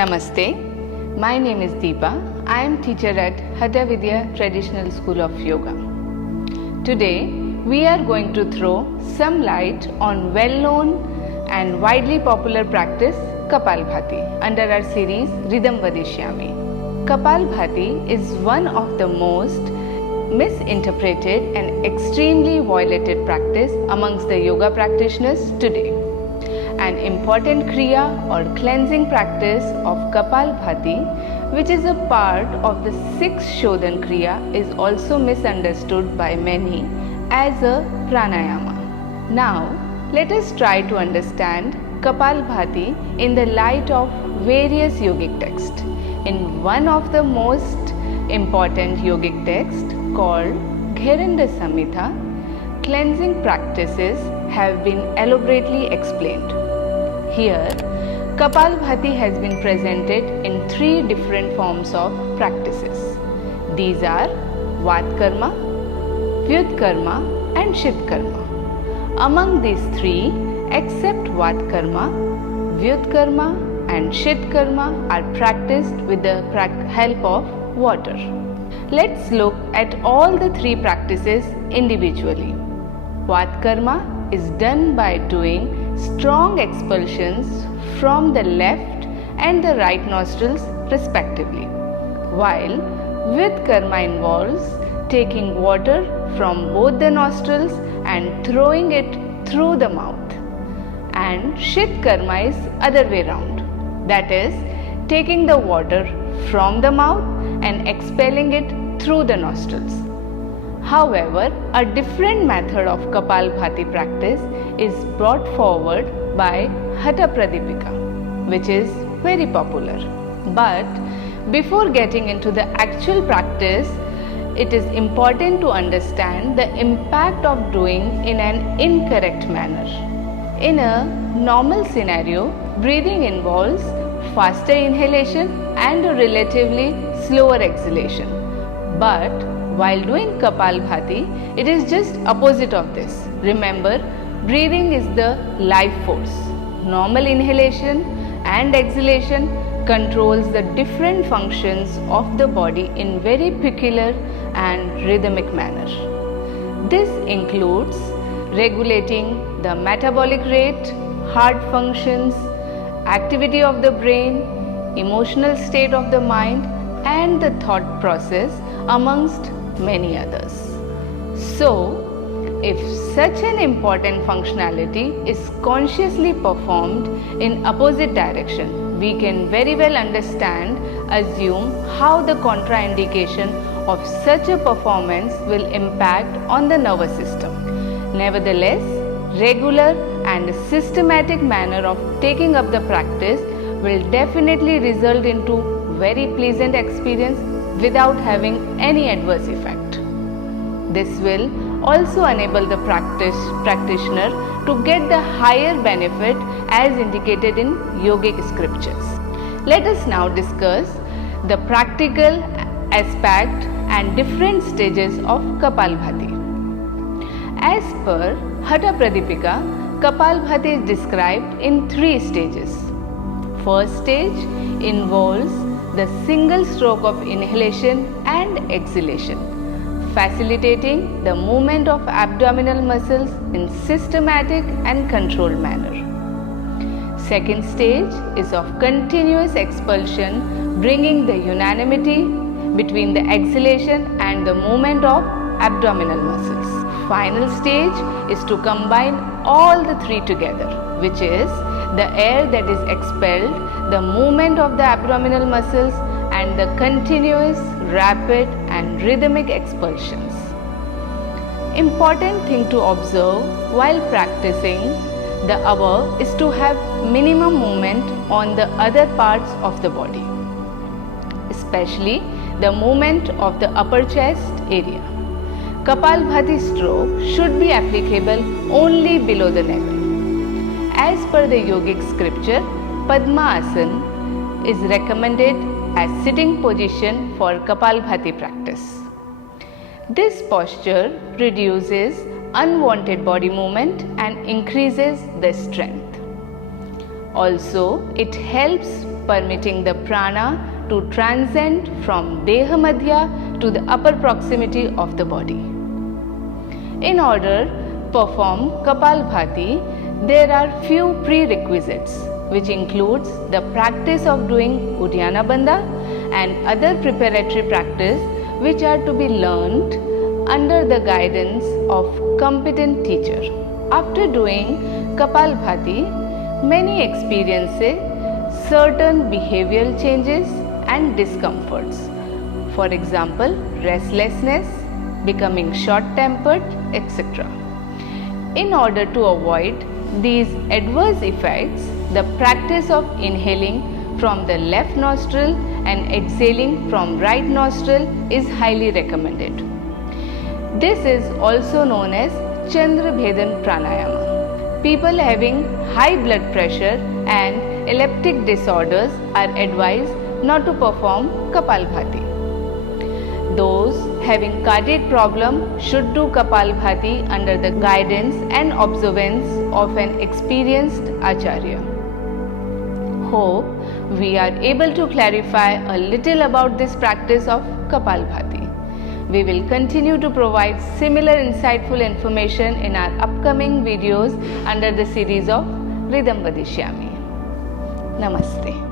Namaste. My name is Deepa. I am teacher at Hatha Vidya Traditional School of Yoga. Today, we are going to throw some light on well-known and widely popular practice Kapalbhati under our series Ritam Vadishyami. Kapalbhati is one of the most misinterpreted and extremely violated practice amongst the yoga practitioners today. An important kriya or cleansing practice of Kapalbhati, which is a part of the sixth Shodhan kriya, is also misunderstood by many as a pranayama. Now, let us try to understand Kapalbhati in the light of various yogic texts. In one of the most important yogic texts called Gheranda Samhita, cleansing practices have been elaborately explained. Here, Kapalbhati has been presented in three different forms of practices. These are Vat Karma, Vyut Karma and Shit Karma. Among these three, except Vat Karma, Vyut Karma and Shit Karma are practiced with the help of water. Let's look at all the three practices individually. Vat Karma is done by doing strong expulsions from the left and the right nostrils respectively, while Vyut Karma involves taking water from both the nostrils and throwing it through the mouth, and Shit Karma is other way round, that is, taking the water from the mouth and expelling it through the nostrils. However, a different method of Kapalbhati practice is brought forward by Hatha Pradipika, which is very popular. But before getting into the actual practice, it is important to understand the impact of doing in an incorrect manner. In a normal scenario, breathing involves faster inhalation and a relatively slower exhalation. But while doing Kapalbhati, it is just opposite of this. Remember, breathing is the life force. Normal inhalation and exhalation controls the different functions of the body in very peculiar and rhythmic manner. This includes regulating the metabolic rate, heart functions, activity of the brain, emotional state of the mind, and the thought process, amongst many others. So, if such an important functionality is consciously performed in opposite direction, we can very well assume how the contraindication of such a performance will impact on the nervous system. Nevertheless, regular and systematic manner of taking up the practice will definitely result into very pleasant experience without having any adverse effect. This will also enable the practitioner to get the higher benefit as indicated in yogic scriptures. Let us now discuss the practical aspect and different stages of Kapalbhati. As per Hatha Pradipika, Kapalbhati is described in three stages. First stage involves the single stroke of inhalation and exhalation, facilitating the movement of abdominal muscles in systematic and controlled manner. Second stage is of continuous expulsion, bringing the unanimity between the exhalation and the movement of abdominal muscles. Final stage is to combine all the three together, which is the air that is expelled, the movement of the abdominal muscles, and the continuous, rapid and rhythmic expulsions. Important thing to observe while practicing the above is to have minimum movement on the other parts of the body, especially the movement of the upper chest area. Kapalbhati stroke should be applicable only below the navel. As per the yogic scripture, Padmasana is recommended as sitting position for Kapalbhati practice. This posture reduces unwanted body movement and increases the strength. Also, it helps permitting the prana to transcend from Deha Madhya to the upper proximity of the body. In order to perform Kapalbhati, there are few prerequisites, which includes the practice of doing Uddiyana Bandha and other preparatory practice which are to be learnt under the guidance of competent teacher. After doing Kapalbhati, many experience certain behavioral changes and discomforts. For example, restlessness, becoming short-tempered, etc. In order to avoid these adverse effects, the practice of inhaling from the left nostril and exhaling from right nostril is highly recommended. This is also known as Chandra Bhedan Pranayama. People having high blood pressure and epileptic disorders are advised not to perform Kapalbhati. Those having cardiac problem should do Kapalbhati under the guidance and observance of an experienced Acharya. Hope we are able to clarify a little about this practice of Kapalbhati. We will continue to provide similar insightful information in our upcoming videos under the series of Ritam Vadishyami. Namaste.